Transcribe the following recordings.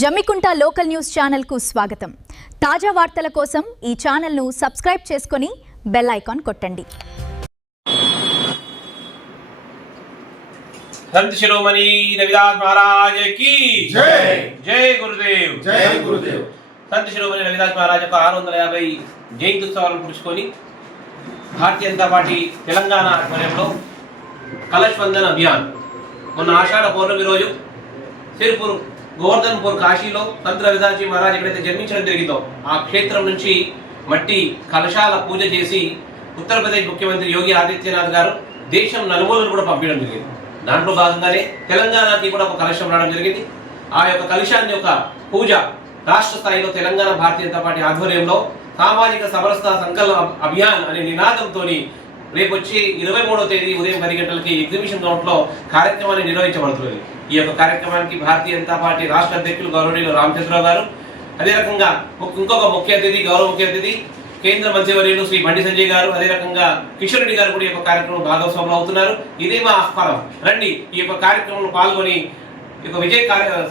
Jammikunta local news channel కు స్వాగతం। తాజా వార్తల కోసం ఈ ఛానల్ ను సబ్స్క్రైబ్ చేసుకొని బెల్ ఐకాన్ కొట్టండి। संत शिरोमणि रविदास महाराज की जय। जय गुरुदेव। जय गुरुदेव। संत शिरोमणि रविदास महाराज యొక్క 650 జయంతి ఉత్సవాలను పురస్కరించుకొని భారతీయ జనతా పార్టీ తెలంగాణ ఆధ్వర్యంలో కలశ వందన అభియాన్ మొన్న ఆషాఢ పౌర్ణమి రోజు సిర్పూర్ గోవర్ధన్పూర్ కాశీలో సంత రవిదాస్ జీ మహారాజ్ ఎక్కడైతే జన్మించడం జరిగిందో ఆ క్షేత్రం నుంచి మట్టి కలశాల పూజ చేసి ఉత్తరప్రదేశ్ ముఖ్యమంత్రి యోగి ఆదిత్యనాథ్ గారు దేశం నలుమూలలు కూడా పంపించడం జరిగింది। దాంట్లో భాగంగానే తెలంగాణకి కూడా ఒక కలశం రావడం జరిగింది। ఆ యొక్క కలశాన్ని యొక్క పూజ రాష్ట్ర స్థాయిలో తెలంగాణ భారతీయ జనతా పార్టీ ఆధ్వర్యంలో సామాజిక సమరసత సంకల్ప అభియాన్ అనే నినాదంతో రేపు వచ్చి 23వ తేదీ ఉదయం 10 గంటలకి ఎగ్జిబిషన్ గ్రౌండ్ లో కార్యక్రమాన్ని నిర్వహించబడుతుంది। ఈ యొక్క కార్యక్రమానికి భారతీయ జనతా పార్టీ రాష్ట్ర అధ్యక్షులు గౌరవనీయులు రామచంద్రరావు గారు, అదే రకంగా ఇంకొక ముఖ్య అతిథి గౌరవ ముఖ్య అతిథి కేంద్ర మంత్రివర్యులు శ్రీ బండి సంజయ్ గారు, అదే రకంగా కిషన్ రెడ్డి గారు కూడా ఈ యొక్క కార్యక్రమం భాగస్వాములు అవుతున్నారు। ఇదే మా ఆహ్వానం, రండి ఈ యొక్క కార్యక్రమంలో పాల్గొని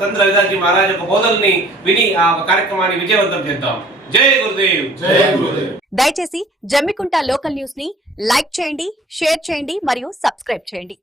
సంత రవిదాస్ జీ మహారాజ్ యొక్క బోధనల్ని విని ఆ కార్యక్రమాన్ని విజయవంతం చేద్దాం। జై గురుదేవ్। జై గురుదేవ్। దయచేసి జమ్మికుంట లోకల్ న్యూస్ ని లైక్ చేయండి, షేర్ చేయండి మరియు సబ్స్క్రైబ్ చేయండి।